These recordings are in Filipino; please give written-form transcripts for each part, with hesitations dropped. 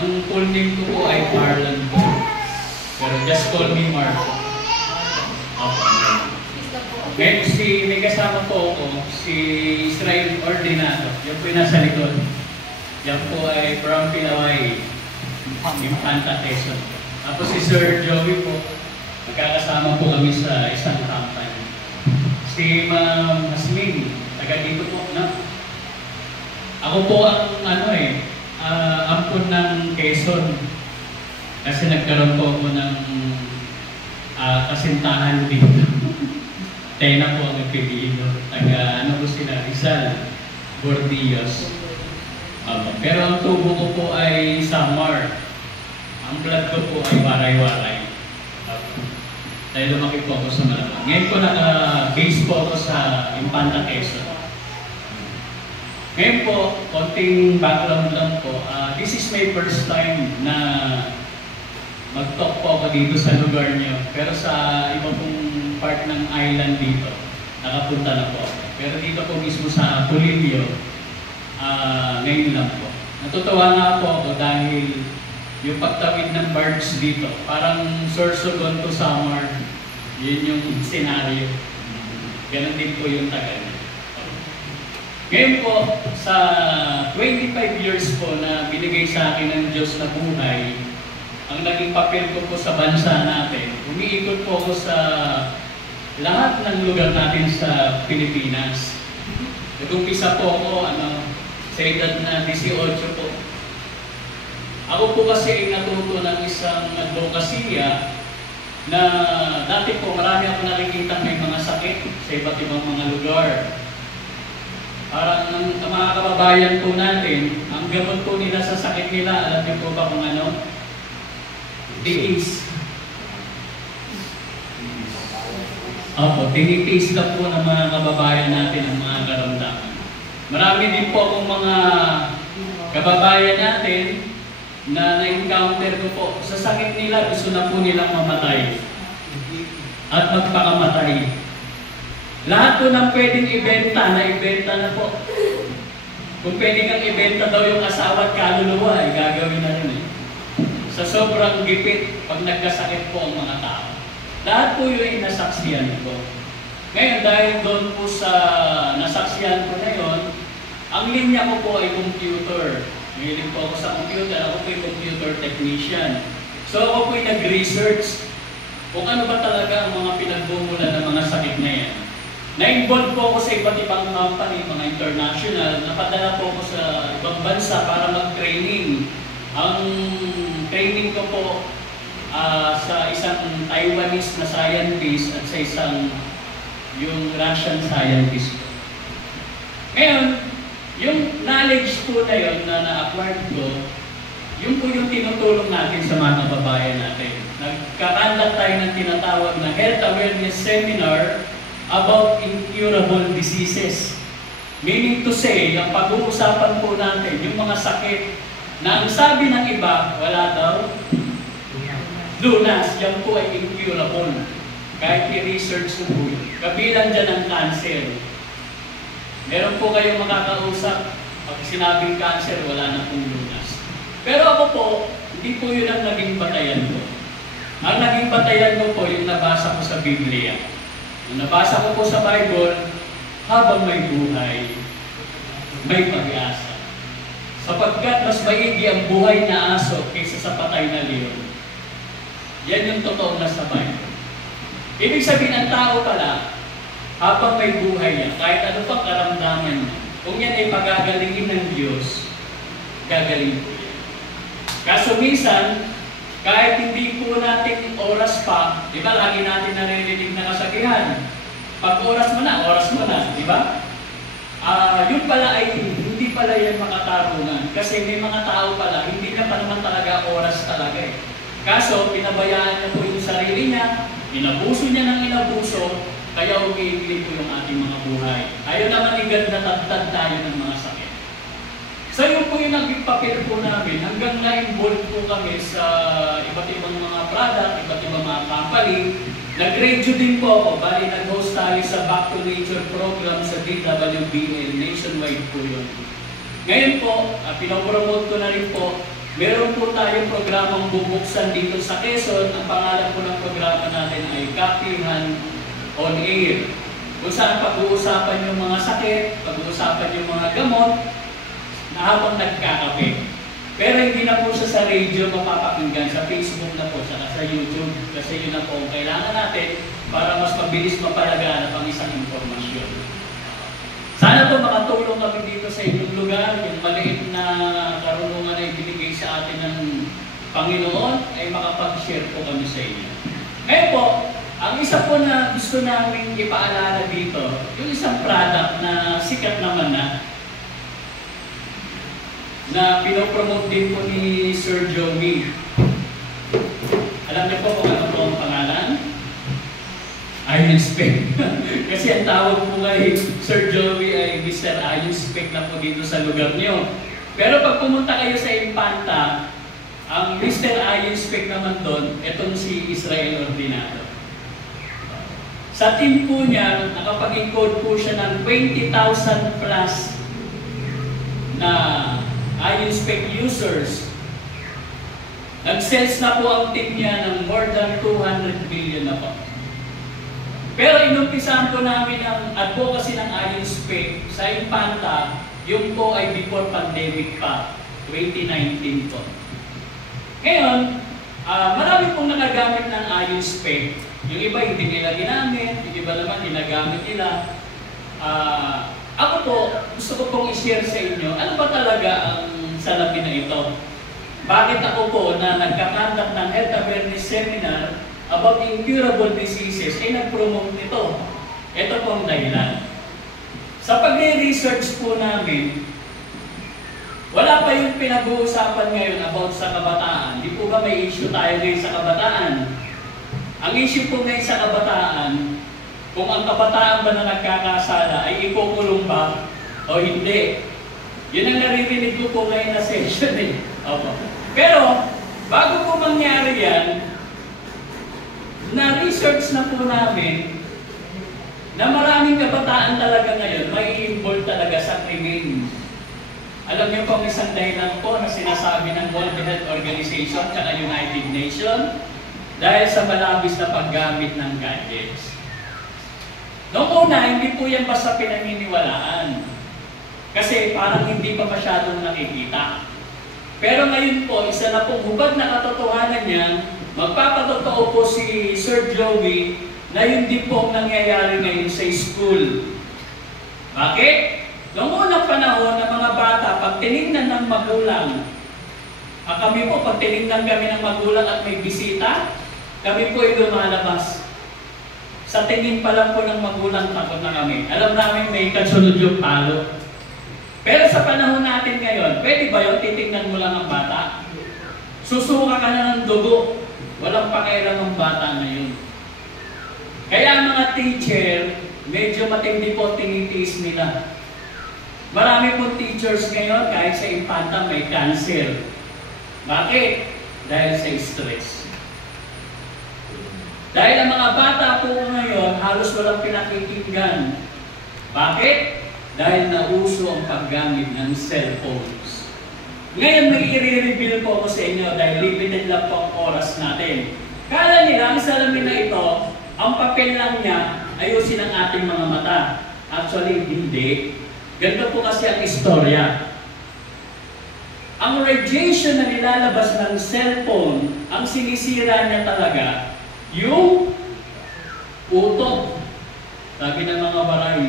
Ang full name ko po ay Marlon po. Pero just call me Marlon. Ngayon may kasama po ako, si Israel Ordinado. Yan po yung nasa likod. Yan po ay from Pilaway, Infanta Quezon. Tapos si Sir Joey po, magkakasama po kami sa isang company. Si Ma'am Hasmin, taga dito po, no? Ako po ang ampun ng Quezon. Kasi nagkaroon po ako ng kasintahan dito. Tena po ang nagpilido. Taga po sila, Rizal, Bordillos. Pero ang tubo ko po ay Samar. Ang blood ko po ay waray-waray. Dahil lumaki po ako sa Malamang. Ngayon po naka-base po ako sa Infanta Quezon. Ngayon po, konting background lang po. This is my first time na mag-talk po ako dito sa lugar niyo. Pero sa iba pong part ng island dito, nakapunta na po ako. Pero dito po mismo sa Pulilio, ngayon lang po. Natutuwa nga po ako dahil yung pagtawid ng barge dito, parang Sorsogon to Samar, yun yung senaryo. Ganon din po yung tagal. Ngayon po, sa 25 years po na binigay sa akin ng Diyos na buhay, ang naging papel ko po sa bansa natin, umiikot po ako sa lahat ng lugar natin sa Pilipinas. Nag-umpisa po ako sa edad na 18 po. Ako po kasi ay natuto ng isang advokasya na dati po marami ako nakikita may mga sakit sa iba't ibang mga lugar. Parang ang mga kababayan po natin, ang gamot po nila sa sakit nila, alam niyo po ba kung ano? Tiis. Opo, tinitiis lang po ng mga kababayan natin ang mga karamdaman. Marami din po akong mga kababayan natin na na-encounter ko po. Sa sakit nila, gusto na po nilang mamatay at magpakamatay. Lahat po ng pwedeng ibenta, na-ibenta na po. Kung pwede kang ibenta daw yung asawa at kaluluwa, ay gagawin na rin eh. Sa sobrang gipit, pag nagkasakit po ang mga tao. Lahat po yung nasaksiyan ko. Ngayon, dahil doon po sa nasaksiyan ko na yun, ang linya ko po ay computer. Mahilig po ako sa computer, ako po yung computer technician. So ako po yung nag-research kung ano ba talaga ang mga pinagbumula ng mga sakit na yan. Na-involve po ako sa iba't ibang company, mga international, napadala po ako sa ibang bansa para mag-training. Ang training ko po sa isang Taiwanese na scientist at sa isang yung Russian scientist. Ngayon, yung knowledge po na yun na na-acquired ko, yun po yung tinutulong natin sa mga kababayan natin. Nagkakandak tayo ng tinatawag na Health Awareness Seminar about incurable diseases. Meaning to say, ang pag-uusapan po natin, yung mga sakit na ang sabi ng iba, wala daw, lunas, yan po ay incurable. Kahit i-research po yun. Kabilang dyan ang cancer. Meron po kayong makakausap, pag sinabing cancer, wala na pong lunas. Pero ako po, hindi po yun ang naging batayan ko. Ang naging batayan ko po, yung nabasa ko sa Biblia. Yung nabasa ko po sa Bible, habang may buhay, may pag-asa. Sapagkat mas maigi ang buhay na aso kaysa sa patay na leon. Yan yung totoong nasa Bible. Ibig sabihin, ang tao pala, habang may buhay niya, kahit ano pang karamdaman niya, kung yan ay pagagalingin ng Diyos, gagaling po yan. Kaso minsan, kahit hindi po natin oras pa, di ba lagi natin naririnig na kasabihan, pag oras mo na, di ba? Yun pala ay hindi pala yan makatarungan. Kasi may mga tao pala, hindi na pa naman talaga oras talaga eh. Kaso, pinabayaan niya po yung sarili niya, inabuso niya ng inabuso, kaya umiigli po yung ating mga buhay. Ayaw naman igad na tatad tayo ng mga sakit. So yun po yung naging papel po namin, hanggang na-involve po kami sa iba't ibang mga product, iba't ibang mga company. Nag-radio din po ako, bali nag-host tayo sa Back to Nature program sa DWBL, nationwide po yun. Ngayon po, pinopromote ko na rin po, meron po tayong programang bubuksan dito sa Quezon. Ang pangalan po ng programa natin ay Kapihan on Air. Kung saan pag-uusapan yung mga sakit, pag-uusapan yung mga gamot, na habang nagkakape. Pero hindi na po siya sa radio mapapakinggan, sa Facebook na po, saka sa YouTube. Kasi yun na po ang kailangan natin para mas mabilis mapalaganap ang isang impormasyon. Sana po makatulong kami dito sa inyong lugar. Yung maliit na karunungan na ibinigay sa atin ng Panginoon ay makapag-share po kami sa inyo. Ngayon po, ang isa po na gusto namin ipaalala dito, yung isang product na sikat naman na pinopromote din po ni Sir Joey. Alam niyo po kung ano po ang pangalan? Iron Spec. Kasi ang tawag po kay Sir Joey ay Mr. Iron Spec na po dito sa lugar niyo. Pero pag pumunta kayo sa Infanta, ang Mr. Iron Spec naman doon, itong si Israel Ordinato. Sa team po niya, nakapag-encode po siya ng 20,000 plus na Iron Spec users. Nag-sales na po ang team niya ng more than 200 million na po. Pero inumpisahan po namin ang advocacy ng Iron Spec sa Infanta, yung po ay before pandemic pa, 2019 po. Ngayon, marami pong nagagamit ng Iron Spec. Yung iba hindi nila ginamit, yung iba naman ginagamit nila. Ako po, gusto ko pong i-share sa inyo, ano ba talaga ang salapi na ito? Bakit ako po na nagkakandak ng health awareness seminar about incurable diseases ay nag-promote nito? Ito po ang dahilan. Sa pag-research po namin, wala pa yung pinag-uusapan ngayon about sa kabataan. Di po ba may issue tayo ngayon sa kabataan? Ang issue po ngayon sa kabataan, kung ang kabataan ba na nagkakasala ay ikukulong ba o hindi. Yun ang naririnig ko po ngayon na session eh. Opo. Pero, bago po mangyari yan, na-research na po namin na maraming kabataan talaga ngayon may involved talaga sa krimen. Alam niyo po ang isang dahilan po na sinasabi ng World Health Organization at United Nations dahil sa malabis na paggamit ng gadgets. Noong una, hindi po yan basta pinaniniwalaan. Kasi parang hindi pa masyadong nakikita. Pero ngayon po, isa na pong hubad na katotohanan niyan, magpapatotoo po si Sir Joey na yun din po ang nangyayari ngayon sa school. Bakit? Noong unang panahon ng mga bata, pag tinignan ng magulang, kami po, pag tinignan kami ng magulang at may bisita, kami po ay lumalabas. Sa tingin pa lang po ng magulang, takot na kami. Alam namin may kasunod yung palo. Pero sa panahon natin ngayon, pwede ba yung titignan mo lang ang bata? Susuka ka na ng dugo. Walang pakialam ang bata ngayon. Kaya mga teacher, medyo matindi po tinitiis nila. Marami pong teachers ngayon, kahit sa Infanta, may cancer. Bakit? Dahil sa stress. Dahil ang mga bata po ngayon, halos walang pinakikinggan. Bakit? Dahil nauso ang paggamit ng cellphones. Ngayon, may i-reveal po ako sa inyo dahil limited lang po ang oras natin. Kala nila, ang salamin na ito, ang papel lang niya, ayusin ang ating mga mata. Actually, hindi. Ganito po kasi ang istorya. Ang radiation na nilalabas ng cellphone, ang sinisira niya talaga, yung utok. Sabi ng mga baray,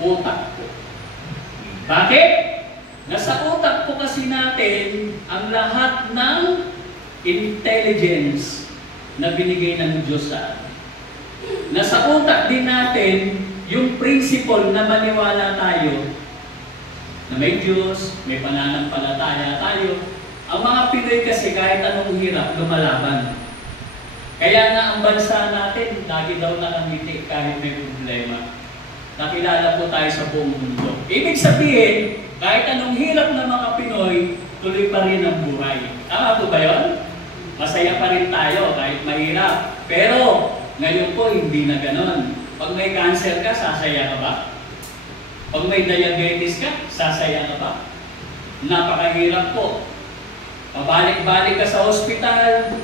utak po. Bakit? Nasa utak po kasi natin ang lahat ng intelligence na binigay ng Diyos sa atin. Nasa utak din natin yung principle na maniwala tayo na may Diyos, may pananampalataya tayo. Ang mga Pinoy kasi kahit anong hirap, lumalaban. Kaya nga ang bansa natin, lagi daw nakangiti kahit may problema. Nakilala po tayo sa buong mundo. Ibig sabihin, kahit anong hirap ng mga Pinoy, tuloy pa rin ang buhay. Tama po ba yun? Masaya pa rin tayo kahit mahirap. Pero ngayon po, hindi na ganon. Pag may cancer ka, sasaya ka ba? Pag may diabetes ka, sasaya ka ba? Napakahirap po. Pabalik-balik ka sa ospital,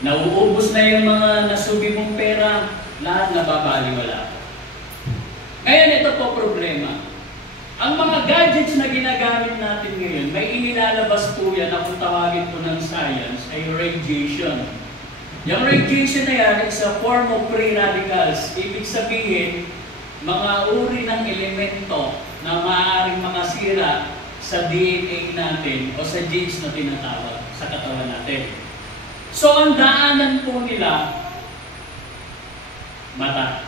nauubos na yung mga nasubi mong pera, lahat nababaliwala. Ngayon, ito po problema. Ang mga gadgets na ginagamit natin ngayon, may inilalabas po yan na kung tawagin po ng science ay radiation. Yung radiation na yan is a form of free radicals. Ibig sabihin, mga uri ng elemento na maaaring makasira sa DNA natin o sa genes na tinatawag sa katawan natin. So, ang daanan po nila, mata.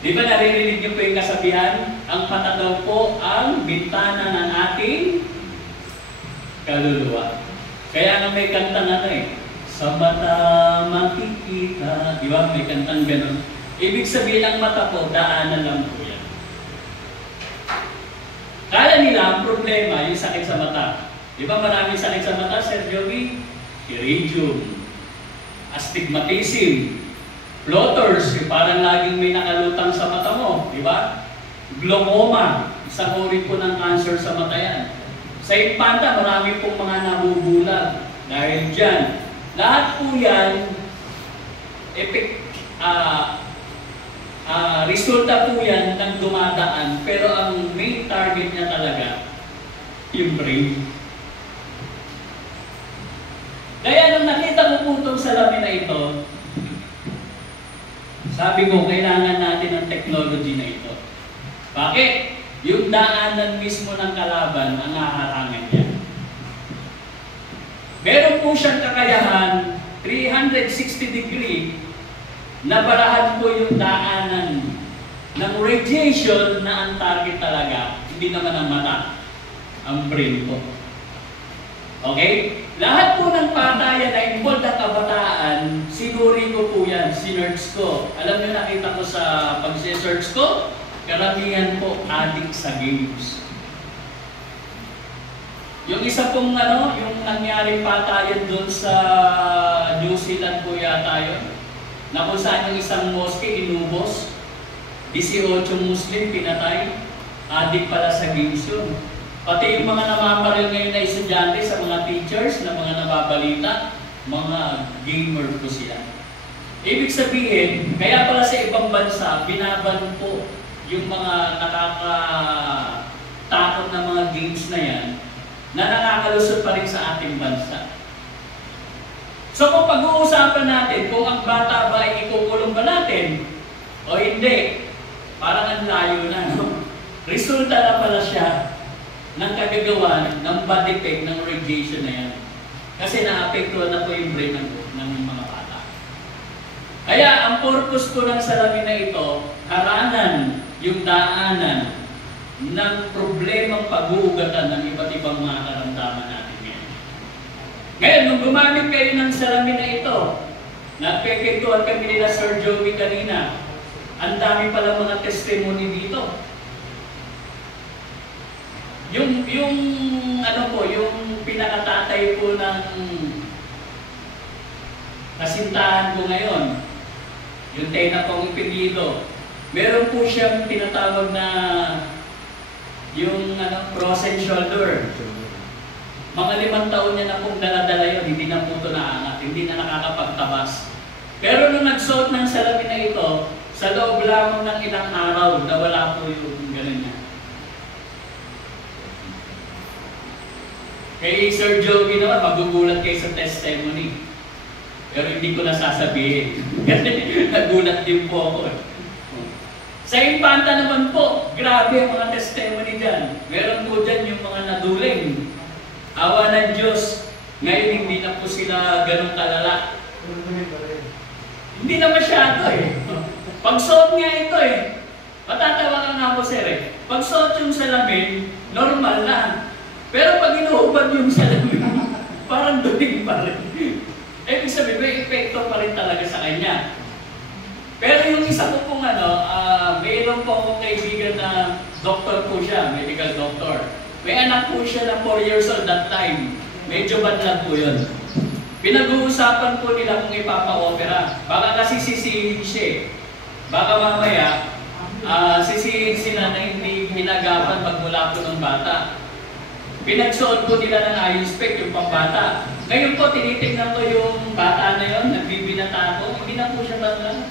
Di ba naririnig niyo po yung kasabihan? Ang mata daw po ang bintana ng ating kaluluwa. Kaya nga may kantang sa mata makikita. Di ba? May kantang ganun. Ibig sabihin ang mata po, daanan lang po yan. Kala nila ang problema yung sakit sa mata. Di ba maraming sakit sa mata, Sir Joey? Iridium, astigmatism, floaters, parang laging may nakalutang sa mata mo, di ba? Glaucoma, isang uri po ng cancer sa mata yan. Sa impanta, marami pong mga nabubulag dahil dyan. Lahat po yan, resulta po yan ng dumadaan, pero ang main target niya talaga, yung brain. Kaya nung nakita ko po itong salamin na ito, sabi ko, kailangan natin ng technology na ito. Bakit? Yung daanan mismo ng kalaban ang haharangan niya. Meron po siyang kakayahan, 360 degree, na barahan po yung daanan ng radiation na ang target talaga, hindi naman ang mata, ang brain po. Okay? Lahat po ng patayan na involved ang kabataan, sinuri ko po yan, sinerch ko. Alam niyo, nakita ko sa pag-search ko, karamihan po addict sa games. Yung isa pong yung nangyaring patayan doon sa New Zealand po yata yun, na kung saan yung isang mosque inubos, 18 Muslim pinatay, addict pala sa games yun. Pati yung mga namamaril ngayon na estudyante sa mga teachers, na mga nababalita, mga gamer po sila. Ibig sabihin, kaya pala sa ibang bansa, binaban po yung mga nakakatakot na mga games na yan, na nakakalusot pa rin sa ating bansa. So kung pag-uusapan natin kung ang bata ba ay ikukulong ba natin o hindi, parang ang layo na, no? Resulta na pala siya ng kagagawan ng bad effect ng radiation na yan. Kasi naapektuhan na po yung brain ng mga bata. Kaya ang purpose ko ng salamin na ito, haranan yung daanan ng problemang pag-uugatan ng iba't ibang mga karamdaman natin ngayon. Ngayon, nung gumamit kayo ng salamin na ito, nagpepektuhan kami nila Sir Joey kanina, ang dami pala mga testimony dito. Yung pinakatatay po ng kasintahan ko ngayon, yung Tena pong ipilido, meron po siyang tinatawag na yung frozen shoulder. Mga 5 taon niya na pong daladala yun, hindi na po ito naangat, hindi na nakakapagtabas. Pero nung nagsuot ng salamin na ito, sa loob lamang ng ilang araw, nawala po yung ganun niya. Kay Sir Joey naman, magugulat kayo sa testimony. Pero hindi ko nasasabihin. Kasi nagulat din po ako. Sa impanta naman po, grabe ang mga testimony dyan. Meron po dyan yung mga naduling. Awa ng Diyos, ngayon hindi na po sila ganun kalala. Hindi na masyado Pagsuot nga ito matatawa ka nga po sir Pagsuot yung salamin, normal na. Pero pag inuubad yung salamin, parang duling pa rin. Ibig sabihin, may epekto pa rin talaga sa kanya. Pero yung isa ko pong mayroon po akong kaibigan na doktor po siya, medical doctor. May anak po siya na 4 years old that time. Medyo bad lang po yun. Pinag-uusapan po nila kung ipapa-opera. Baka kasi sisihin siya. Baka mamaya, sisihin sila na hindi hinagapan magmula po ng bata. Pinagsuot po nila ng iron spec yung pambata. Ngayon po, tinitingnan ko yung bata na yun, nagbibinata ako, hindi na po siya bata.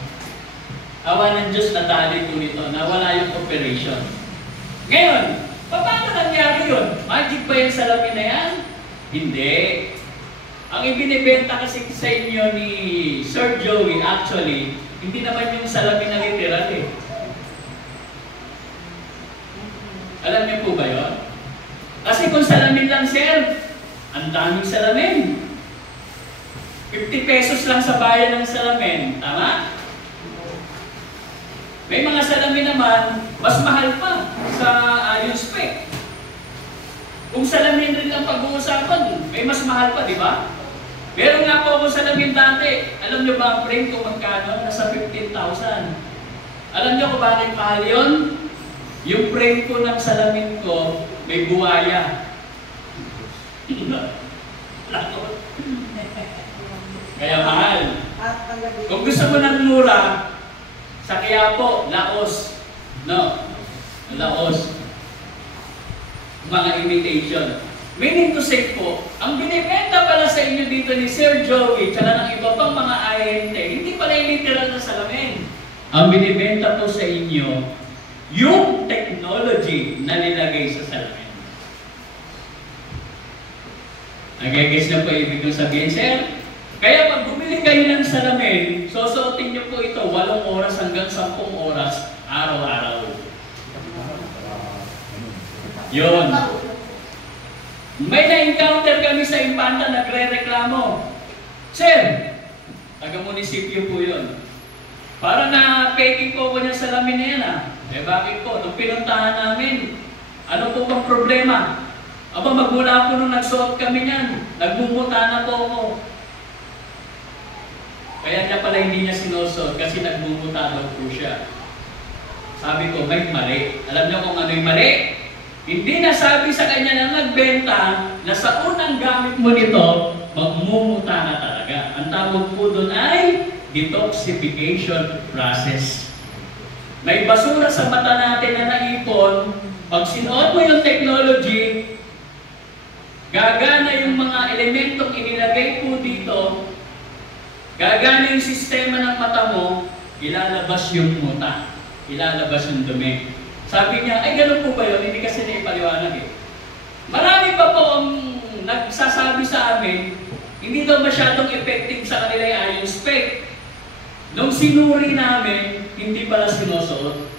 Awa ng Diyos, natali po nito, nawala yung operation. Ngayon, paano nangyari yun? Magic ba yung salamin na yan? Hindi. Ang ibinibenta kasi sa inyo ni Sir Joey, actually, hindi naman yung salamin na literal eh. Alam niyo po ba yun? Kasi kung salamin lang, sir, ang daming salamin. 50 pesos lang sa bayan ng salamin. Tama? May mga salamin naman, mas mahal pa sa iron spec. Kung salamin rin ang pag-uusapan, may mas mahal pa, di ba? Meron nga po akong salamin dati. Alam niyo ba ang frame ko magkano? Nasa 15,000. Alam niyo kung bakit mahal yun? Yung frame ko ng salamin ko, may buwaya. Kaya mahal. Kung gusto mo ng mura, sa Quiapo, Laos. No? Laos. Mga imitation. Meaning to say po, ang binibenta pala sa inyo dito ni Sir Joey tsaka ng iba pang mga ahente, hindi pala yung literal na salamin. Ang binibenta po sa inyo, yung technology na nilagay sa salamin. Nagigis na po ibig kong sabihin, sir? Kaya pag bumili kayo ng salamin, susuotin nyo po ito 8 oras hanggang 10 oras araw-araw. Yun. May na-encounter kami sa Impanta, nagre-reklamo. Sir, taga-munisipyo po yun. Para na-peking po ko niya salamin na yan ah. Eh bakit po? Nung pinuntahan namin, ano po bang problema? Aba, magmula po nung nagsuot kami niyan, nagmumuta na po ako. Kaya niya pala hindi niya sinusuot kasi nagmumuta daw po siya. Sabi ko, may mali. Alam niyo kung ano yung mali? Hindi nasabi sa kanya na nagbenta na sa unang gamit mo nito, magmumuta na talaga. Ang tawag po doon ay detoxification process. May basura sa mata natin na naipon, pag sinuot mo yung technology, gagana yung mga elementong inilagay po dito, gagana yung sistema ng mata mo, ilalabas yung muta, ilalabas yung dumi. Sabi niya, ay ganun po ba yun? Hindi kasi naipaliwanag eh. Marami pa po ang nagsasabi sa amin, hindi daw masyadong effective sa kanila yung iron spec. Nung sinuri namin, hindi pala sinusuot.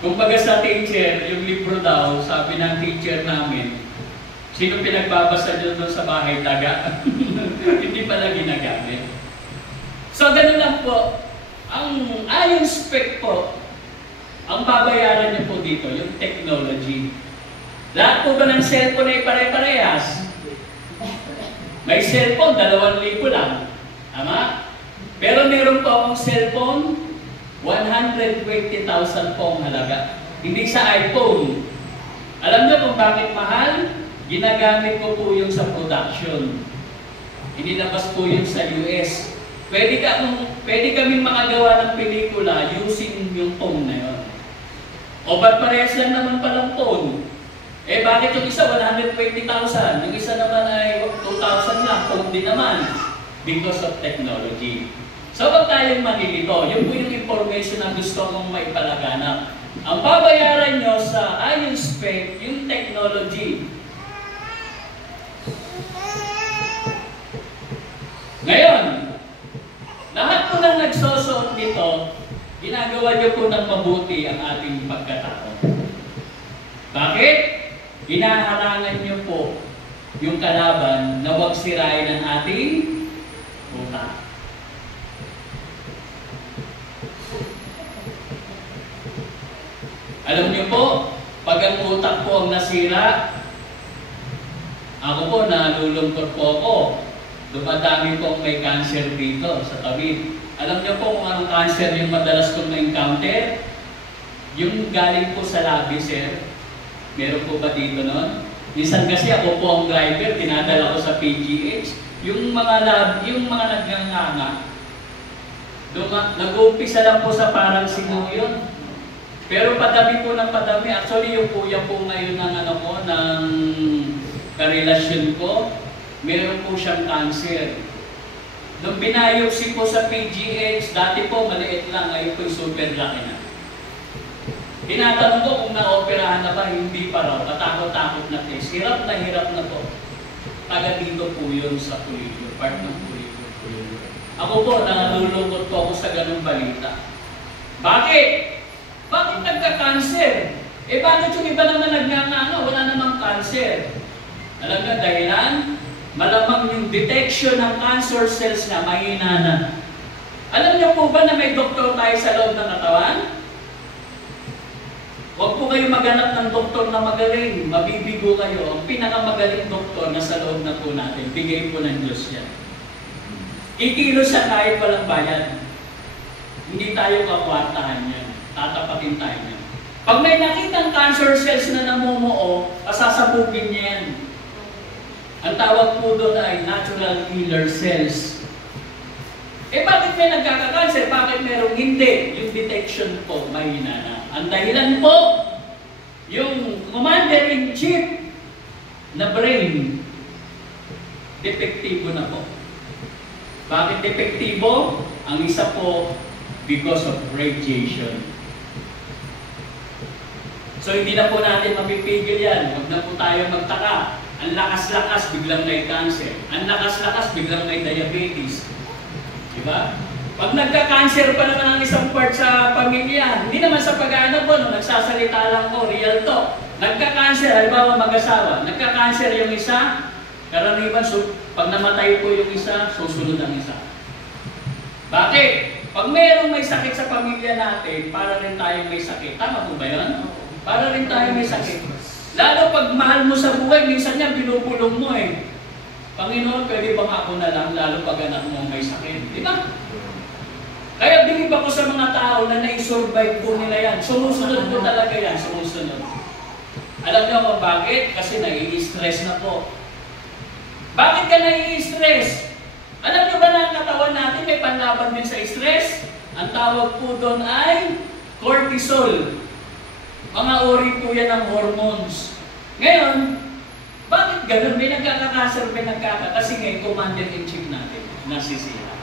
Kung baga sa teacher, yung libro daw, sabi ng teacher namin, sino pinagbabasa nyo doon sa bahay, daga? Hindi pala ginagamit. So, ganun lang po. Ang iron spec po, ang babayaran nyo po dito, yung technology. Lahat po ba ng cellphone ay pare-parehas? May cellphone, 2,000 lang. Tama? Pero meron po akong cellphone, 120,000 po ang halaga. Hindi sa iPhone. Alam niyo kung bakit mahal? Ginagamit ko po yung sa production. Inilabas po yun sa US. Pwede kaming makagawa ng pelikula using yung phone na yun. O ba't parehas lang naman palang phone? Eh bakit yung isa 120,000? Yung isa naman ay 2,000 lang. Phone din naman. Because of technology. So wag tayong manilito. Yun po yung information na gusto mong maipalaganap. Ang babayaran nyo sa iron spec, yung technology. Ngayon, lahat po ng nagsosuot nito, ginagawa niyo po ng mabuti ang ating pagkatao. Bakit? Hinaharangan niyo po yung kalaban na huwag sirain ang ating utak. Alam niyo po, pag ang utak po ang nasira, ako po nalulungkot po ako. Dumadami po may cancer dito sa tabi. Alam niyo po kung anong cancer yung madalas kong na-encounter? Yung galing po sa labi, sir. Meron po ba dito nun? Minsan kasi ako po ang driver, tinadala ko sa PGH. Yung mga nagnganganga, nag-uumpisa lang po sa parang sinong yun. Pero padami po ng padami. Actually, yung kuya po ngayon ng ano ko, ng karelasyon ko, meron po siyang cancer. Nung binayopsi po sa PGH, dati po maliit lang, ngayon po super laki na. Tinatanong ko kung na-operahan na ba, hindi pa raw. Katakot-takot na case. Hirap na po. Taga dito po yun sa Pulido, part ng Pulido. Ako po, nalulungkot po ako sa ganung balita. Bakit? Bakit nagka-cancer? Eh bakit yung iba naman nagnanganga, wala namang cancer? Alam nga dahilan? Malamang yung detection ng cancer cells na mahina na. Alam niyo po ba na may doktor tayo sa loob ng katawan? Huwag po kayo maghanap ng doktor na magaling, mabibigo kayo. Ang pinakamagaling doktor na sa loob na po natin, bigay po ng Diyos yan. Ikilo siya kahit walang bayan. Hindi tayo kakwartahan yan. Tatapatin tayo yan. Pag may nakitang cancer cells na namumuo, pasasabugin niya yan. Ang tawag po doon ay natural killer cells. Eh bakit may nagkaka-cancer? Bakit merong hindi? Yung detection po, mahina na. Ang dahilan po, yung commander-in-chief na brain, depektibo na po. Bakit depektibo? Ang isa po, because of radiation. So hindi na po natin mapipigil yan. Huwag na po tayo magtaka. Ang lakas-lakas, biglang may cancer. Ang lakas-lakas, biglang may diabetes. Diba? Pag nagka-cancer pa naman ang isang part sa pamilya, hindi naman sa pag-ano po, no, nagsasalita lang po, real to. Nagka-cancer, halimbawa mag-asawa, nagka-cancer yung isa, karaniwan, so, pag namatay po yung isa, susunod ang isa. Bakit? Pag mayroong may sakit sa pamilya natin, para rin tayong may sakit. Tama po ba yun? Para rin tayong may sakit. Lalo pag mahal mo sa buhay, minsan yan binubulong mo eh. Panginoon, pwede bang ako na lang, lalo pag anak mo may sakit? Di ba? Kaya bilib ako sa mga tao na nai-survive po nila yan. Sumusunod po talaga yan, sumusunod. Alam niyo kung bakit? Kasi nai-stress na po. Bakit ka nai-stress? Alam niyo ba na ang katawan natin may panlaban din sa stress? Ang tawag po doon ay cortisol. Mga uri po yan ng hormones. Ngayon, bakit ganun? May nagkakakasar, may Kasi ngayon, commander-in-chief natin, nasisira.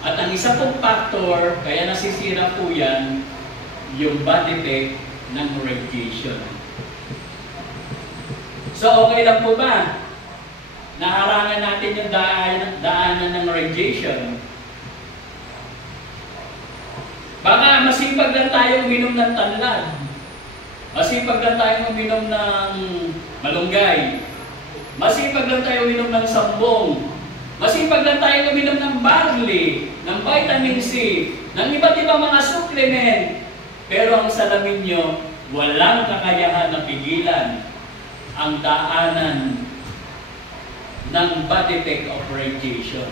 At ang isa pong factor, kaya nasisira po yan, yung bad effect ng radiation. So, okay lang po ba? Naharangan natin yung daanan ng radiation. Baka masipag lang tayo uminom ng tanlad. Masipag lang tayo uminom ng malunggay. Masipag lang tayo uminom ng sambong. Masipag lang tayo uminom ng barley, ng vitamin C, ng iba't ibang mga supplement. Pero ang salamin nyo, walang kakayahan na pigilan ang daanan ng bad effect of radiation.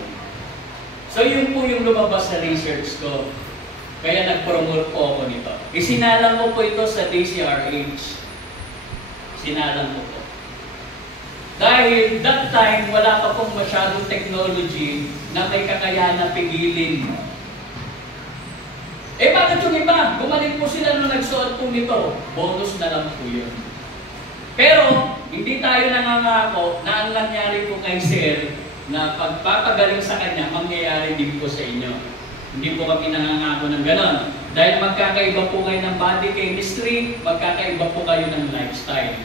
So yun po yung lumabas sa research ko. Kaya nag-promote po ako nito. Isinalang ko po ito sa DCRH. Sinalang ko po. Dahil that time, wala pa pong masyadong technology na may kakayahan na pigilin. Eh bakit yung iba? Gumaling po sila nung nagsuot po nito. Bonus na lang po yun. Pero, hindi tayo nangangako na ang nangyari po kay Sir na pagpapagaling sa kanya, mangyayari din po sa inyo. Hindi po kami nangangako ng ganon. Dahil magkakaiba po kayo ng body chemistry, magkakaiba po kayo ng lifestyle.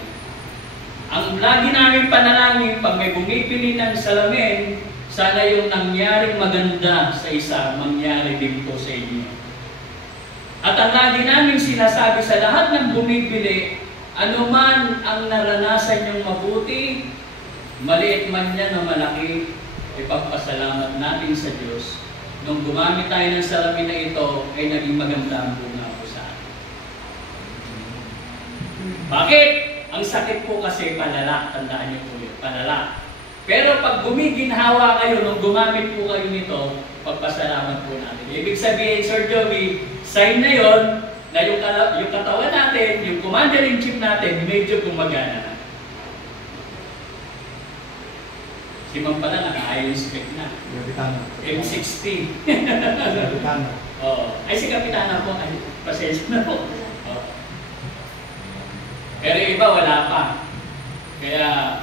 Ang lagi namin panalangin, pag may bumibili ng salamin, sana yung nangyaring maganda sa isa, mangyari din po sa inyo. At ang lagi namin sinasabi sa lahat ng bumibili, anuman ang naranasan niyong mabuti, maliit man yan o malaki, ipagpasalamat natin sa Diyos. Nung gumamit tayo ng salamin na ito, ay naging maganda ang bunga po sa atin. Bakit? Ang sakit po kasi palala. Tandaan niyo po yun, palala. Pero pag gumiginhawa kayo, nung gumamit po kayo nito, pagpasalamat po natin. Ibig sabihin, Sir Joey, sign na yon na yung katawan natin, yung commander-in-chief natin, medyo gumagana na. Si Ma'am pala, naka-iron spec na. M60. Kapitana. Oo. Ay, si Kapitana po. Ay, pasensya na po. Pero yung iba wala pa. Kaya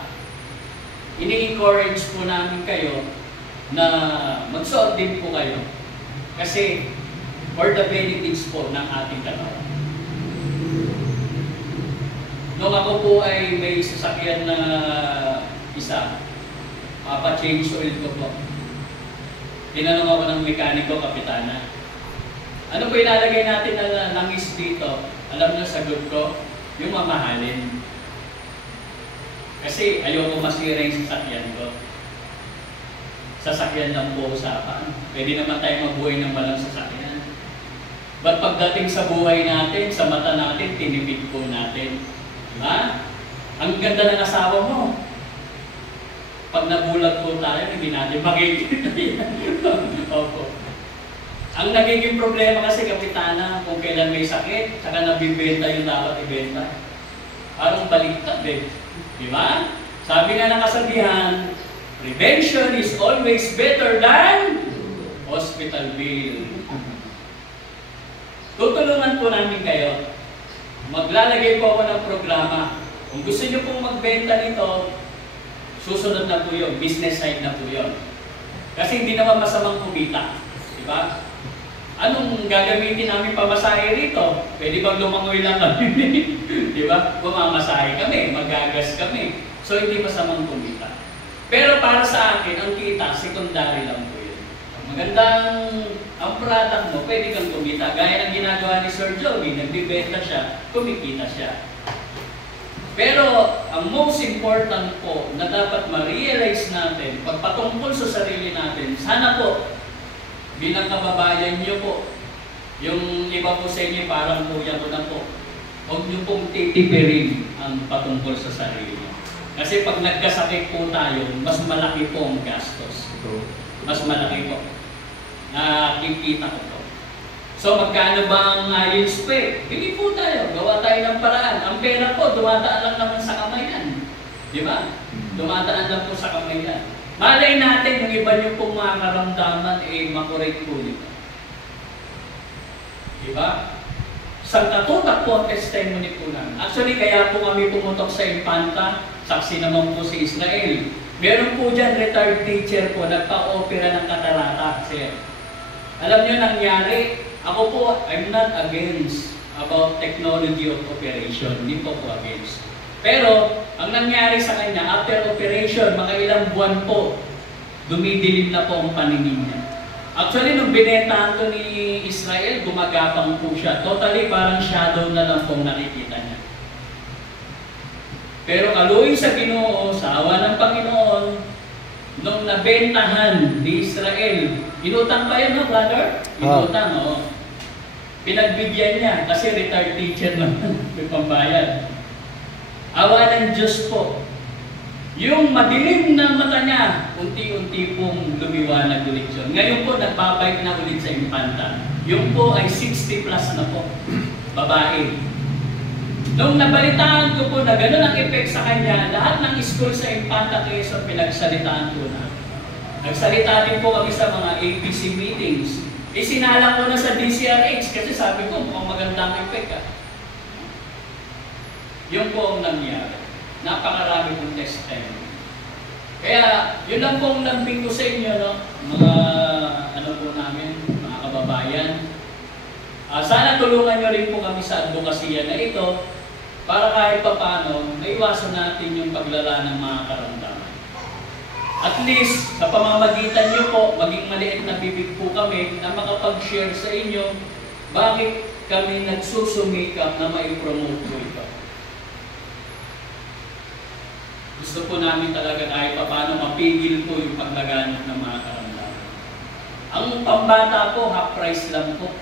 ini-encourage po namin kayo na magsuot din po kayo. Kasi for the benefits po ng ating katawan. Nung ako po ay may sasakyan na isa, papa-change oil ko po. Tinanong ako ng mekaniko, kapitana, ano po ilalagay natin na langis dito? Alam niyo, sagot ko, yung mamahalin. Kasi ayoko masira yung sasakyan ko. Sasakyan lang po usapan. Pwede naman tayo mabuhay ng walang sasakyan. Ba't pagdating sa buhay natin, sa mata natin, tinipid po natin? Diba? Ang ganda ng asawa mo. Pag nabulag po tayo, hindi natin makikita yan. Opo. Ang nagiging problema kasi, kapitana, kung kailan may sakit, saka nabibenta yung dapat ibenta. Parang baliktad eh. Diba? Sabi nga ng kasabihan, prevention is always better than hospital bill. Tutulungan po namin kayo. Maglalagay po ako ng programa. Kung gusto nyo pong magbenta nito, susunod na po yun. Business side na po yun. Kasi hindi naman masamang kumita. Diba? Anong gagamitin namin pamasahe rito? Pwede bang lumangoy lang kami? Diba? Pumamasahe kami, magagas kami. So hindi masamang kumita. Pero para sa akin, ang kita, secondary lang po yun. Magandang ang product mo, pwede kang kumita. Gaya ng ginagawa ni Sir Joey, nagbibenta siya, kumikita siya. Pero ang most important po na dapat ma-realize natin, pagpatungkol sa sarili natin, sana po, bilang kababayan nyo po, yung iba po sa inyo, parang kuya ko na po, huwag nyo pong titipirin ang patungkol sa sarili nyo. Kasi pag nagkasakit po tayo, mas malaki po ang gastos. Mas malaki po. Nakikita ko po. So magkano ba ang IELTS pay? Bili po tayo, gawa tayo ng paraan. Ang pera po, dumadaan lang naman sa kamay yan. Di ba? Dumadaan lang po sa kamay yan. Malay natin, yung iba nyo pong mga karamdaman, makorek po nito. Di ba? Sangkatutak po ang testimony po namin. Actually, kaya po kami pumutok sa Infanta, saksi naman po si Israel. Meron po dyan, retired teacher po, nagpa-opera ng katarata. Sir. Alam nyo nangyari, ako po, I'm not against about technology of operation. Hindi po against. Pero, ang nangyari sa kanya, after operation, mga ilang buwan po, dumidilim na po ang paningin niya. Actually, nung binentahan to ni Israel, gumagapang po siya. Totally, parang shadow na lang pong nakikita niya. Pero kaluhin sa Ginoo, sa awa ng Panginoon, nung nabentahan ni Israel, inutang pa yun, no, brother? Inutang, oo. Pinagbigyan niya kasi retired teacher naman, may pambayad. Awa ng Diyos po. Yung madilim na mata niya, unti-unti pong lumiwanag ulit yun. Ngayon po, nagbabike na ulit sa Infanta. Yung po ay 60 plus na po, babae. Nung nabalitaan ko po na gano'n ang effect sa kanya, lahat ng school sa Infanta Quezon pinagsalitaan ko na. Nagsalita din po kami sa mga ABC meetings. Isinala ko na sa DCRH kasi sabi ko, mukhang magandang effect ah. Yun po ang nangyari. Napakarami pong testimony. Kaya, yun lang po ang lambing ko sa inyo, no? Mga, ano po namin, mga kababayan. Sana tulungan nyo rin po kami sa advokasya na ito para kahit pa paano, maiwasan natin yung paglala ng mga karamdaman. At least, sa pamamagitan nyo po, maging maliit na bibig po kami na makapag-share sa inyo bakit kami nagsusumikap na mai-promote po ito. Gusto po namin talaga kahit pa paano mapigil po yung paglaganap ng mga karamdaman. Ang pambata po, half price lang po.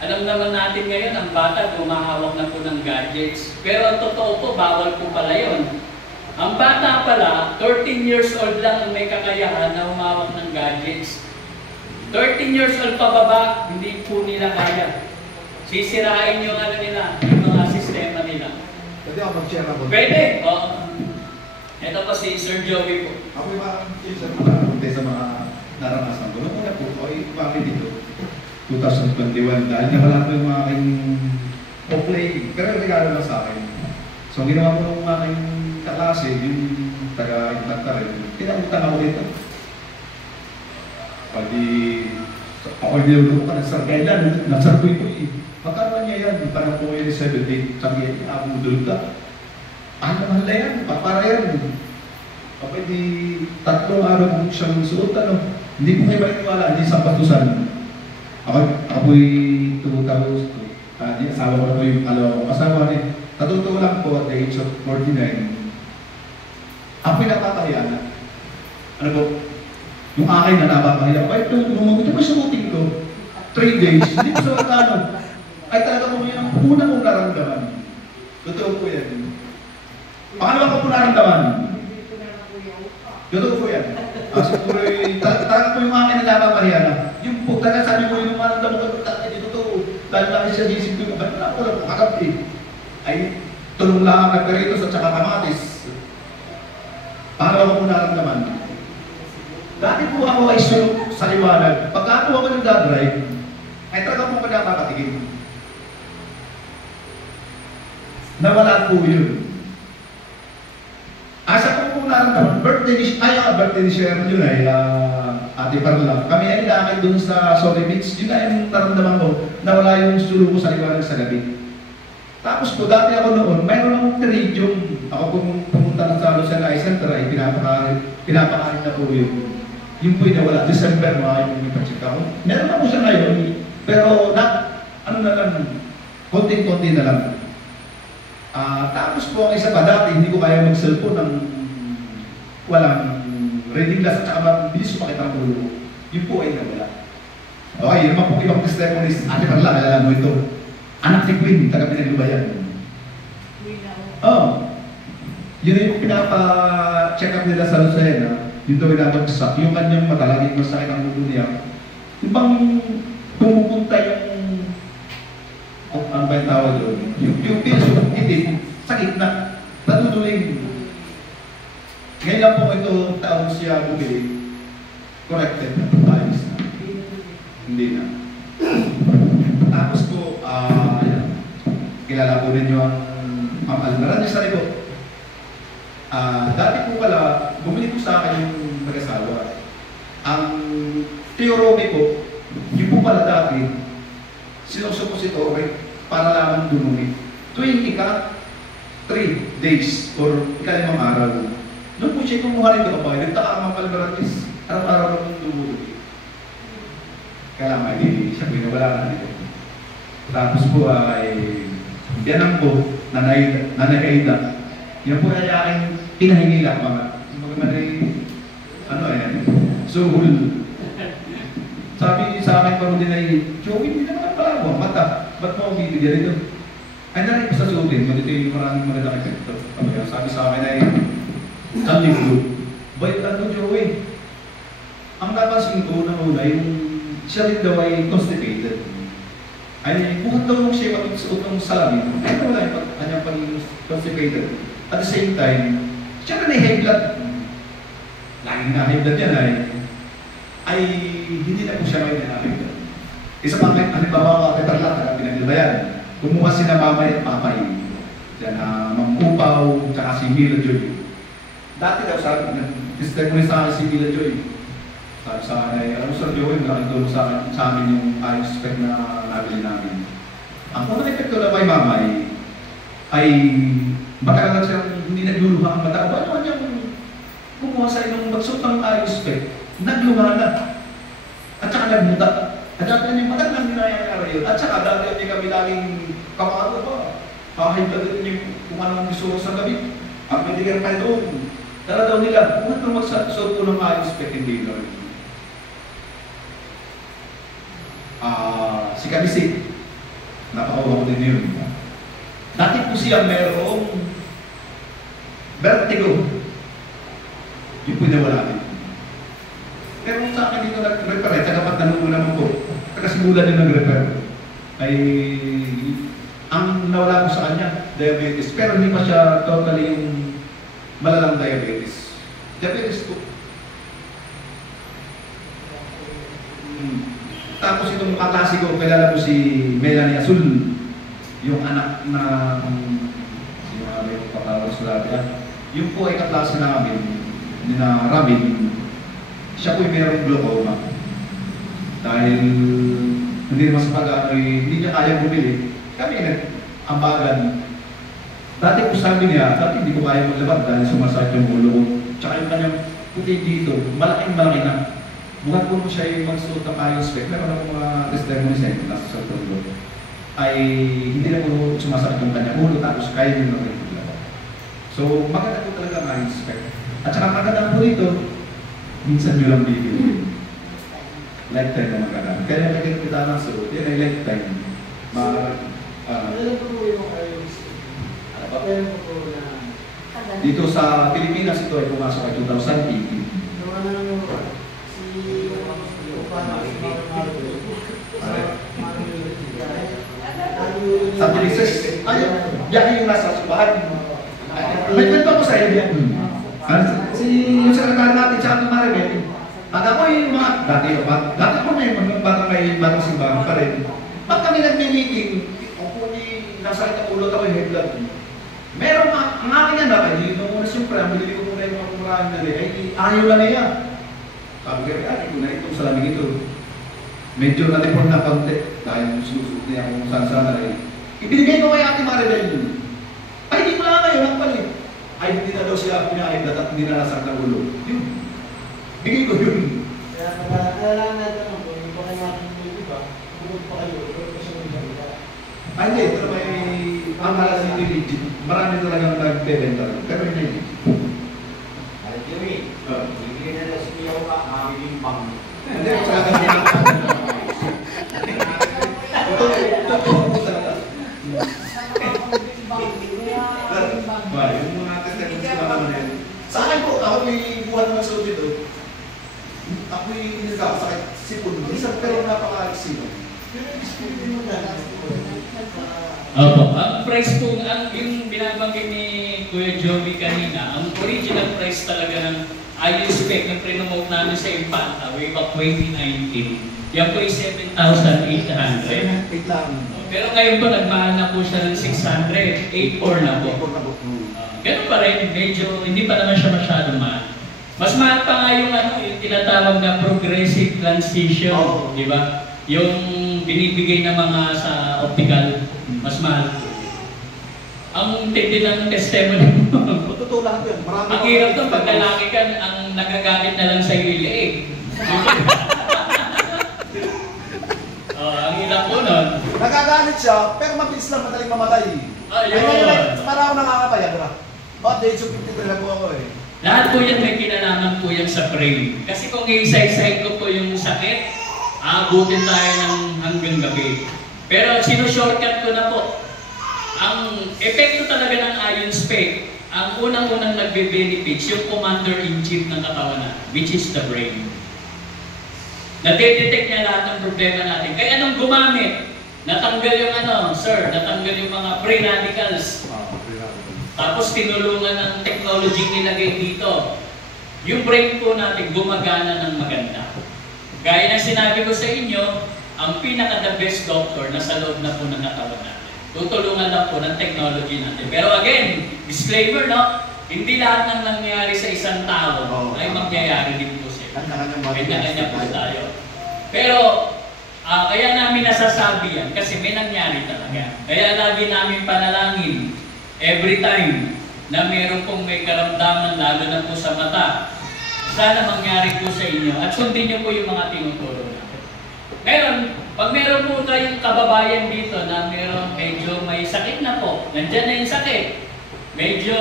Alam naman natin ngayon, ang bata gumahawak na po ng gadgets. Pero ang totoo po, bawal po pala yun. Ang bata pala, 13 years old lang ang may kakayahan na humawak ng gadgets. 13 years old pababa, hindi po nila kaya. Sisirain yung ano nila, yung mga sistema nila. Pwede ako mag-share ako? Pwede! Oo. Ito po si Sir Joey po. Ako yung sa mga naranasan ko. Nung una po, ay bakit dito? 2021 dahil nakalap yung mga aking play. Pero regalo lang sa akin. So, ang ginawa ko nung aking kaklase, yung taga-Intacta rin, pinagutang ako dito. Pwede, ako niluluto ka ng sargailan, nasargoy ko eh. Magkano niya yan? Parang po yung 7-8, sabi niya, abudol ka. Mahal na yan, para yan. Pwede 3 araw kung siyang suot, ano. Hindi ko kayo maniniwala, hindi sa pastusan. Ako po'y 2,000, asawa ko na po yung asawa rin. Tatutuwa lang po at the age of 49, ako'y napapahiyaan na. Ano po? Yung akin na napapahiyaan. Ay, ito ba suotin ko? 3 days, hindi ko sa ano. Ay talaga po yung una kong naramdaman. Totoo po yan. Pangalawa ko po naramdaman. Totoo po yan. Siguro talaga po yung akin na napapahiyaan na. Yung po talaga sabi ko yung naramdaman ko, dito to. Dahil lang siya isip ko, ba't na ako lang kakapit? Ay, tulong lang ang nagkaritos at saka kamatis. Pangalawa ko po naramdaman. Dati po ako ay sulok sa liwanag. Pagka po ako nagdadrive, ay talaga po napakatigil. Nawala po yun. Asa ko po naramdaman, birthday ni Sharon yun ay Ate Parla. Kami ay nilakad dun sa Sorry Mix. Yun ay yung naramdaman ko, nawala yung sulok ko sa liwanag sa gabi. Tapos po, dati ako noon, mayroon akong tritium. Ako pumunta sa Lucena Eye Center ay pinapakain na po yun. Yung po yung nawala, December, mga yung ipacheck ako. Meron ako siya ngayon, pero ano na lang, konting-konti na lang. Tapos po ang isa pa, dati hindi ko kaya mag-cellphone ng walang reading glass at saka bilis ko pakita ng ulo. Yun po ay nawala. Okay, yun naman po ibang testimony. Ate Parla, alam mo ito. Anak ni Queen, taga Pinaglubayan. Yun yung pinapa-check up nila sa Lucena. Yun daw pinapagsak. Yung kanyang mata, laging masakit ang ulo niya. Yung bang pumupunta yung ano ba yung tawag doon? Yung pills, yung itim, sakit na, natutuling. Ngayon lang po ito taon siya bumili. Corrected na, ayos na. Hindi na. Tapos po, kilala po ninyo ang Almaran ni Saribo. Dati po pala, bumili po sa akin yung mag-asawa. Ang Theoromi po, yung po pala dati, sinusupository para lamang dumumi. Tuwing 3 days or 5 araw. Noon po siya kumuha nito kapag nagtaka ang mga Almaran is araw-araw ng dumumi. Kaya lang, siya po nawala na nito. Tapos po ay yan ang po, nanay-aida. Yan po ay aking pinahingila mga suhul. Sabi sa akin pa din ay, Joey, hindi naman pala ang mata. Ba't mo bibigyan ito? Ay narin ko sa sutin, dito yung maraming magandang epekto. Sabi sa akin ay, kaliblo. Bait lang to, Joey. Ang napansin ko na una, yung siya rin daw ay constipated. Ay, buhat daw nung siya magsuot ng salamin, ay wala yung kanyang pagiging constipated. At the same time, siya rin ay high blood. Laging na high blood yan ay hindi na po siya may high blood. Isa pa, halimbawa ka, Petarlat, Pinaglubayan, kumuha si na mamay at papay. Diyan na Mampupaw, tsaka si Mila Joy. Dati daw sabi, nag-testimony sa akin si Mila Joy. Sabi sa akin ay, alam mo Sir Joey, malaking tulong sa amin yung iron spec na nabili namin. Ang unang epekto na kay mamay ay matagal siyang hindi nagluluha ang mata. Ba't niyang kumuha sa inong magsuot ng iron spec? Nagluha na. At saka nagmuta. At saka niyang matagal ginayang yun. At saka dati niya kami laging kamato pa. Kahit na din yung kung anong gusto sa gabi. Ang pinigyan pa doon. Dala daw nila, kung ito magsuot ko ng iron spec, hindi na rin. Si Kabisik, napakawa ko din yun. Dati po siya merong vertigo. Yung po nawala din. Pero sa akin dito nag-repair, tagapat na nung naman po, taga-simulan din nag-repair, ay ang nawala ko sa kanya, diabetes. Pero hindi pa siya totally yung malalang diabetes. Diabetes po. Tapos itong kaklase ko, kilala ko si Melanie Azul. yung anak na sinabi ko patawag sa lahat, yung po ay kaklase namin, ni na Rabin, siya po ay mayroong glaucoma. Dahil hindi naman sa pag-ano, hindi niya kaya bumili, kami nag-ambagan. Dati po sabi niya, dati hindi ko kaya maglabag dahil sumasakit yung ulo ko. Tsaka yung kanyang puti dito, malaking-malaki na. Bukan po siya yung magsuot ng ayos spec, meron akong mga testimony nasa sa tulo. Ay hindi na po sumasakit yung kanyang ulo, tapos kaya nyo na rin maglabag. So maganda po talaga ang ayos spec. At saka maganda po dito, minsan nyo lang bibili. Lifetime na maganda. Kaya naging kita ng suot, yan ay lifetime. Ano po yung ayos? Dito sa Pilipinas, ito ay pumasok ay 2018. Sa Pilipinas, ayun, yan yung nasa subahan. May kwento ko sa iyo yan. Yung sekretary natin, siya ang Maribel, at ako yung mga, dati ako na yung batang simbahan pa rin. Pag kami nag-meeting, ako nasa kita ulot ako yung headlock. Meron ang akin yan dapat, hindi mo muna siyempre, ang bilili ko muna yung mga kumurahan na rin, ay ayaw lang na yan. Sabi ko, ay ko na itong salamig ito. Medyo na-report na konti, dahil susunod niya kung saan-saan na rin. Ibinigay ko kay Ate Maribel yun. Ay, hindi ko lang ngayon ang palit. Ay, hindi na daw siya pinakaindat at hindi na nasang ng ulo. Yun. Bigay ko yun. Kaya lang natin ang kung hindi pa kayo natin iba, bukod pa kayo, pero siya yung jalita. Ay, hindi. Pero may ang halas hindi legit. Marami talagang nagbebenta. Pero hindi legit. Ay, Jimmy, hindi na na siya ka, mabibing bang. Hindi, sa akin hindi. Yung mga testimony sila naman yan. Sa akin po, ako may buwan naman sa dito. Ako yung nagkakasakit sipon. Isang pero napaka-sino. Opo, ang price po, yung binabanggit ni Kuya Joey kanina, ang original price talaga ng IU spec na pre-promote namin sa Infanta way back 2019. Yan po ay 7,800. Pero ngayon po, nagmahal na po siya ng 600, 8,400 na po. Ganun pa rin, medyo hindi pa naman siya masyadong mahal. Mas mahal pa nga yung, yung tinatawag na progressive transition, di ba? Yung binibigay ng mga sa optical, mas mahal po. Ang tindi ng testimony mo. Totoo lahat yan. Ang hirap doon, pag lalaki ka, ang nagagamit na lang sa iyo liig. Ang hirap po nun. Nagagalit siya, pero mabilis lang madaling mamatay. Ayun. Para ako nakakapaya, diba? Bakit age of 53 lang po ako eh. Lahat po yan may kinalaman po yan sa frame. Kasi kung i-isa-isay ko po yung sakit, aabutin tayo ng hanggang gabi. Pero sino-shortcut ko na po. Ang epekto talaga ng iron spec, ang unang-unang nagbe-benefits, yung commander-in-chief ng katawan na, which is the brain. Nade-detect niya lahat ng problema natin. Kaya anong gumamit? Natanggal yung natanggal yung mga free radicals. Tapos tinulungan ng technology nilagay dito. Yung brain po natin gumagana ng maganda. Gaya ng sinabi ko sa inyo, ang pinaka-the best doctor na sa loob na po ng katawan natin. Tutulungan lang po ng technology natin. Pero again, disclaimer, no? Hindi lahat ng nangyari sa isang tao ay mangyayari din po siya. Kanya-kanya po tayo. Pero, kaya namin nasasabi yan kasi may nangyari talaga. Kaya lagi namin panalangin every time na meron pong may karamdaman, lalo na po sa mata, sana mangyari po sa inyo at sundin niyo po yung mga tinuturo natin. Ngayon, pag meron po kayong kababayan dito na meron medyo may sakit na po, nandyan na yung sakit, medyo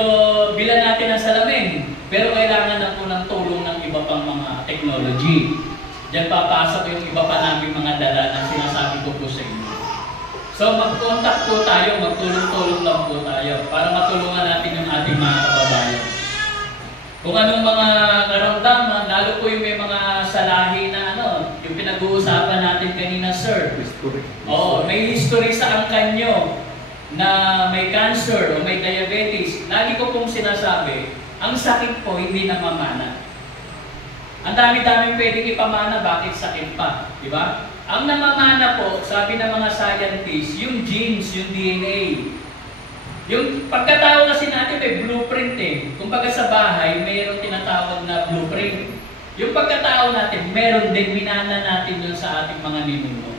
bilan natin ang salamin, pero kailangan na po ng tulong ng iba pang mga technology. Diyan papasok yung iba pa namin mga dala na sinasabi ko po sa inyo. So mag-contact po tayo, magtulong-tulong lang po tayo para matulungan natin yung ating mga kababayan. Kung anong mga karamdaman, lalo po yung may mga salahi na yung pinag-uusapan natin kanina, sir. Oo, may history sa angkan nyo na may cancer o may diabetes. Lagi ko pong sinasabi, ang sakit po hindi namamana. Ang dami-daming pwedeng ipamana, bakit sakit pa? Di ba? Ang namamana po, sabi ng mga scientists, yung genes, yung DNA. Yung pagkatao kasi natin may blueprint eh. Kumbaga sa bahay, mayroong tinatawag na blueprint. Yung pagkatao natin, meron din, minana natin yun sa ating mga ninuno.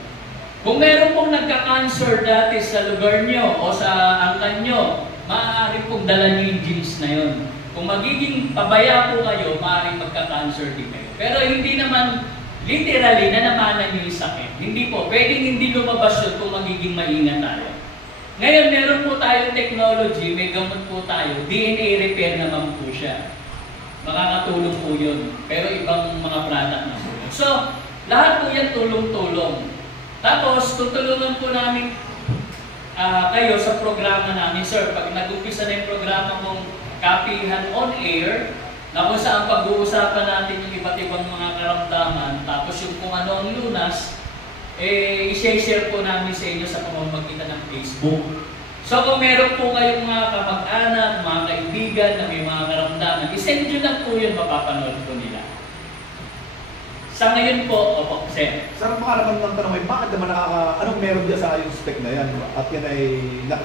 Kung meron pong nagka-cancer dati sa lugar nyo o sa angkan nyo, maaari pong dala nyo yung genes na yun. Kung magiging pabaya po kayo, maaaring magka-cancer din kayo. Pero hindi naman literally na namanan nyo yung sakit. Hindi po, pwedeng hindi lumabas yun kung magiging maingat tayo. Ngayon, meron po tayong technology, may gamot po tayo, DNA repair naman po siya. Makakatulong po yun, pero ibang mga product na po yun. So, lahat po yan tulong-tulong. Tapos, tutulungan po namin kayo sa programa namin, sir. Pag nag-upisa na yung programa mong Kapihan on Air, na kung saan pag-uusapan natin yung iba't ibang mga karamdaman, tapos yung kung ano ang lunas, i-share po namin sa inyo sa pamamagitan ng Facebook. So kung meron po kayong mga kamag-anak, mga kaibigan na may mga karamdaman, isend nyo lang po yun, mapapanood po nila. Sa ngayon po, opo, sir. Sir, makaraman ng tanong ay bakit naman anong meron dyan sa yung spec na yan? At yan ay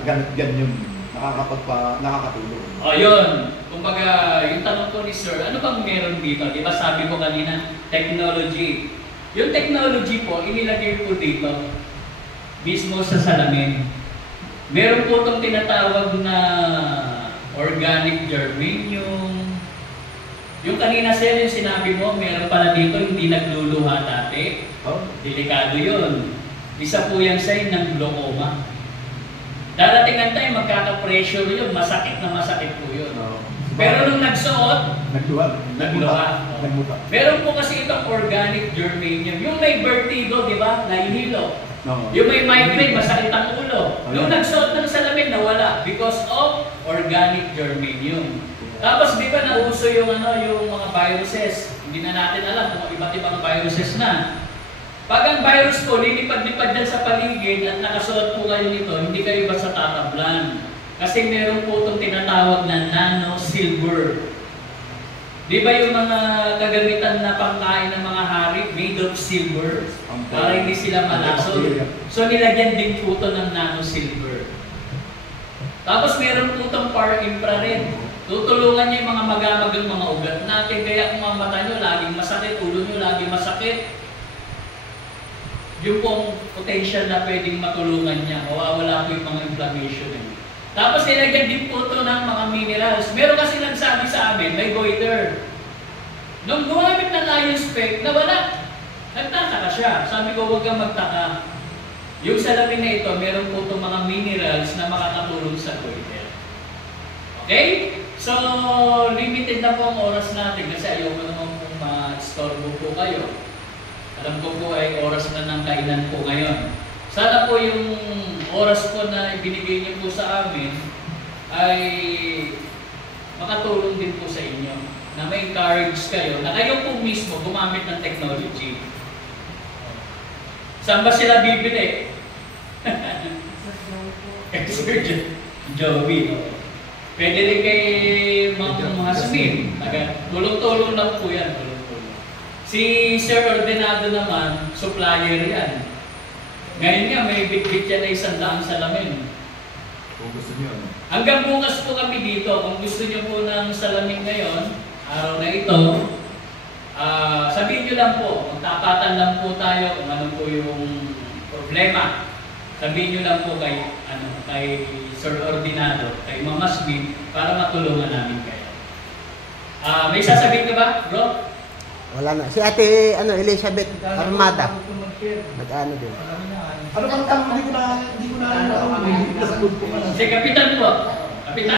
ganyan nakakatulong. O yun, kumbaga yung tanong ko ni sir, ano bang meron dito? Diba sabi ko kanina, technology. Yung technology po, inilagay po dito, mismo sa salamin. Meron po itong tinatawag na organic germanium. Yung kanina sir, yung sinabi mo, meron pala dito hindi nagluluha dati. Oh. Delikado yun. Isa po yan sign ng glaucoma. Darating ang time, magkaka-pressure yun, masakit na masakit po yun. Oh. Pero nung nagsuot, nagluha. Meron po kasi itong organic germanium. Yung may vertigo, di ba? Nahihilo. No. Yung may migraine, masakit ang ulo. Nung nagsuot ng salamin, nawala because of organic germanium. Tapos di ba nauso yung yung mga viruses? Hindi na natin alam kung iba't ibang viruses na. Pag ang virus po lilipad-lipad dyan sa paligid at nakasuot po kayo nito, hindi kayo basta tatablan. Kasi meron po itong tinatawag na nano-silver. Di ba yung mga kagamitan na pangkain ng mga hari made of silver? Para hindi sila malasod. So nilagyan din po ito ng nano-silver. Tapos meron po itong far infrared. Tutulungan niya yung mga magamagang mga ugat natin. Kaya kung ang mata nyo laging masakit, ulo nyo laging masakit, yung pong potential na pwedeng matulungan niya, mawawala po yung mga inflammation. Tapos nilagyan din po ito ng mga minerals. Meron kasi nagsabi sa amin, may goiter. Nung gumamit na tayo spec, nawala. Nagtaka ka siya. Sabi ko, huwag kang magtaka. Yung salamin na ito, meron po itong mga minerals na makakatulong sa goiter. Okay? So, limited na po ang oras natin kasi ayoko naman kung ma-storbo po kayo. Alam ko po ay oras na ng kainan po ngayon. Sana po yung oras po na ibinigay niyo po sa amin ay makatulong din po sa inyo. Na may encourage kayo, na kayo po mismo gumamit ng technology. Saan ba sila bibili? Sir Joey. Pwede rin kay Ma'am Hasmin. Tulong-tulong lang po yan. Si Sir Ordinado naman, supplier yan. Ngayon nga, may bit-bit yan na 100 salamin. Kung gusto niyo. Hanggang bukas po kami dito. Kung gusto niyo po ng salamin ngayon, araw na ito, sabihin niyo lang po, magtapatan lang po tayo kung ano po yung problema. Sabihin niyo lang po kay Sir Ordinado, kay Mama Smith, para matulungan namin kayo. May sasabihin ka ba, bro? Wala na. Si Ate Elizabeth Armada. Nag-ano din. Ano bang tanong? Hindi ko na Si Kapitan po. Kapitan.